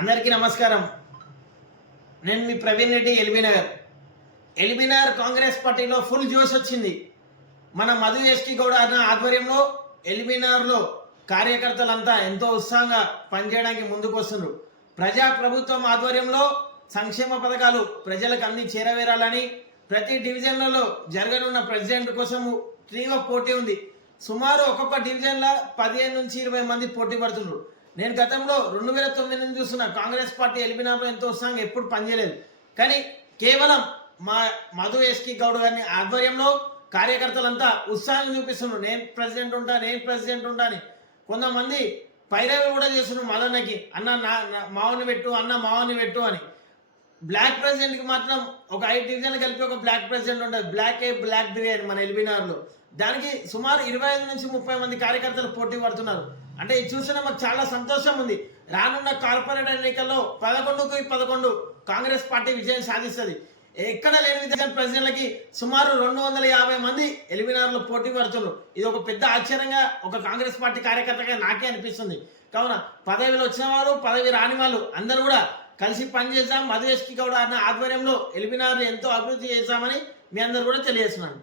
అందరికీ నమస్కారం. నేను మీ ప్రవీణ్ రెడ్డి, ఎల్బీనగర్ కాంగ్రెస్ పార్టీలో ఫుల్ జోష్ వచ్చింది. మన మధు ఎస్టీ గౌడ అన్న ఆధ్వర్యంలో ఎల్బీనగర్లో కార్యకర్తలంతా ఎంతో ఉత్సాహంగా పనిచేయడానికి ముందుకు వస్తున్నారు. ప్రభుత్వం ఆధ్వర్యంలో సంక్షేమ పథకాలు ప్రజలకు అన్ని చేరవేరాలని ప్రతి డివిజన్లలో జరగనున్న ప్రెసిడెంట్ కోసం తీవ్ర పోటీ ఉంది. సుమారు ఒక్కొక్క డివిజన్లో 15 నుంచి 20 మంది పోటీ పడుతున్నారు. నేను గతంలో 2009 నుంచి చూస్తున్న కాంగ్రెస్ పార్టీ ఎల్బీనగర్లో ఎంతో ఉత్సాహంగా ఎప్పుడు పనిచేయలేదు. కానీ కేవలం మా మధు ఎస్టీ గౌడ్ గారిని ఆధ్వర్యంలో కార్యకర్తలంతా ఉత్సాహం చూపిస్తున్నారు. నేను ప్రెసిడెంట్ ఉంటా అని. కొంతమంది పైరవి కూడా చేస్తున్నారు మదన్నకి, అన్న మావని పెట్టు అని. బ్లాక్ ప్రెసిడెంట్కి మాత్రం ఒక 5 డివిజన్లు కలిపి ఒక బ్లాక్ ప్రెసిడెంట్ ఉంటుంది. బ్లాక్ బిర్యానీ మన ఎల్బీనగర్లో. దానికి సుమారు 25 నుంచి 30 మంది కార్యకర్తలు పోటీ పడుతున్నారు. అంటే ఇది చూసినా మాకు చాలా సంతోషం ఉంది. రానున్న కార్పొరేట్ ఎన్నికల్లో 11కి 11 కాంగ్రెస్ పార్టీ విజయం సాధిస్తుంది. ఎక్కడ లేని విధంగా ప్రెసిడెంట్లకి సుమారు 250 మంది ఎల్బీనగర్లో పోటీ పడుతున్నారు. ఇది ఒక పెద్ద ఆశ్చర్యంగా ఒక కాంగ్రెస్ పార్టీ కార్యకర్తగా నాకే అనిపిస్తుంది. కావున పదవిలో వచ్చిన వాళ్ళు, పదవి రాని వాళ్ళు అందరూ కూడా కలిసి పనిచేద్దాం. మధు ఎస్టీ గౌడ అన్న ఆధ్వర్యంలో ఎల్బీనగర్ ఎంతో అభివృద్ధి చేద్దామని మీ అందరూ కూడా తెలియజేస్తున్నాను.